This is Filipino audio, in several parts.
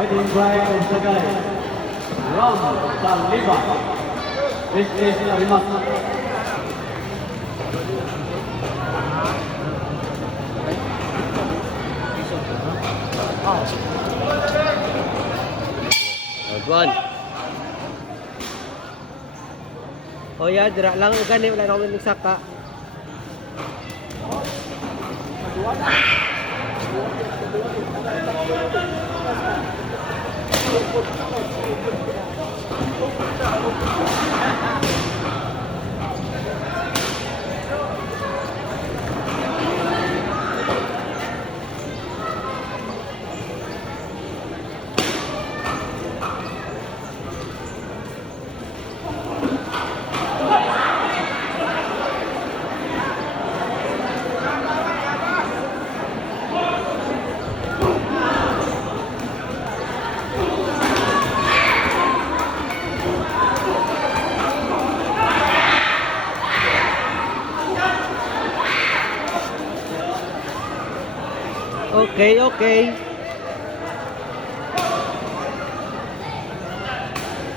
fighting pride of Sagay, Ram Saliba. This is Arimas. Agwan. Oh ya, dira lang gani wala na ako nagsaka. Okay.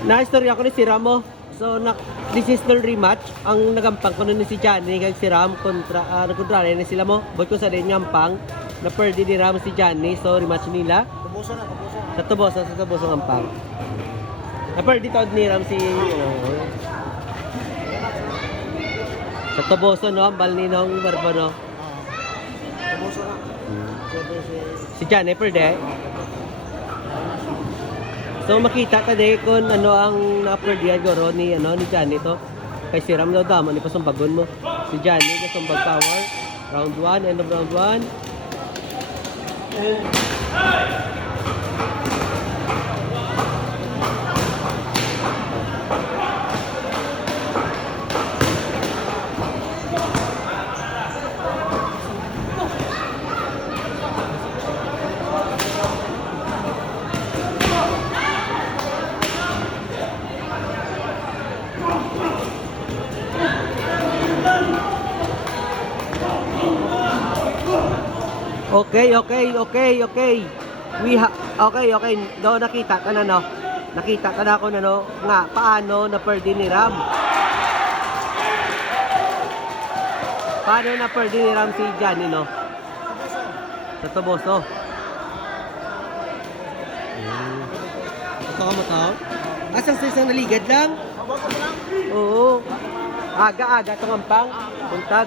Na-istorya ko ni si Ramo. So, this is no rematch. Ang nagampang ko nun ni si Johnny kag si Ram nagkontra na sila mo. Bot ko sa din ngampang na perdi ni Ram si Johnny. So, rematch nila. Sa Tuboso ngampang. Na perdi taod ni Ram si sa Tuboso no, ang bal ni nong barba no. Si Johnny perde. So makita tadi kung ano ang na-perdian goro ni Johnny to. Kay si Ram daw damo ni pasumbagon mo. Si Johnny kasumbag power. Round 1, end of round 1. Okay. Okay. Do nakita ka na no. Nakita ka na ako na no nga paano na perdi ni Ram. Paano na perdi ni Ram si Johnny no? Sa Tuboso. Gusto ka mo to? Asang sa isang naligad lang? Oo. Aga tungampang. Buntag.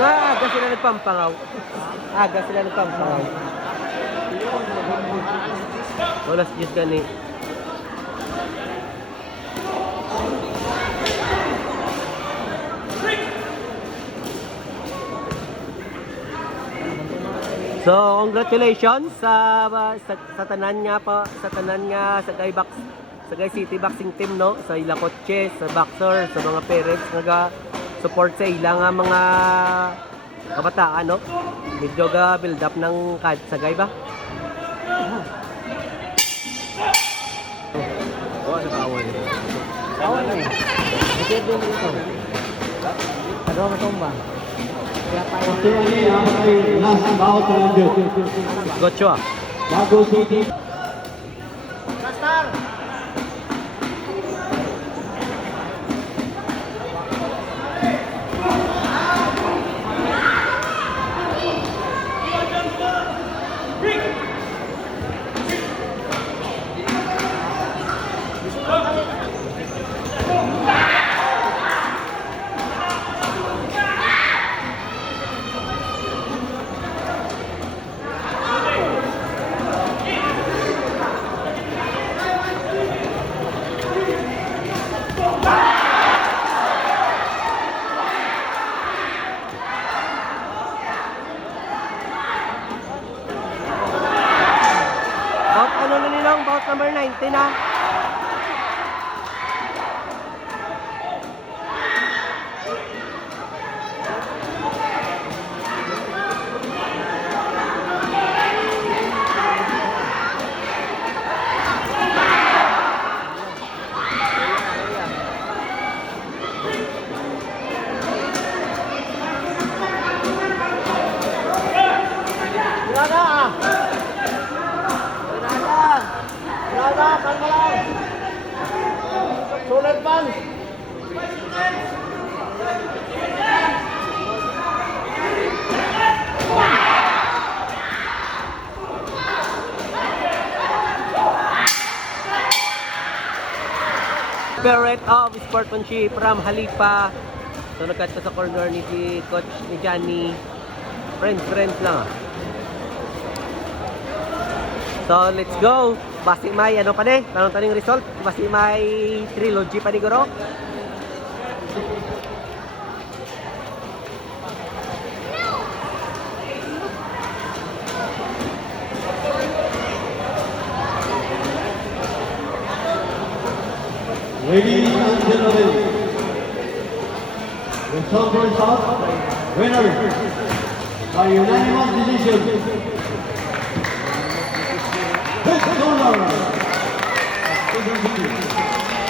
Aga sila nagpampangaw. Olas 10 gani. So, congratulations sa tanan nga sa Sagay City Boxing Team no, sa ila coaches, sa boxer, sa mga parents nga support sa ilang mga kabataan no. Medyo ga build up ng Sagay ba? Ano ka awal? Awal na. Ito din ito. Ano mo tumba? Gotcha. Bago City. Master. Spirit of sportsmanship from Halipa. So nagkat ko sa corner ni si coach ni Johnny. Friends lang. So let's go. Basi may ano pa ni? Tanong-tanong result. Basi may trilogy pa ni Guro. Ladies and gentlemen, the silver shot winner by unanimous decision. This corner.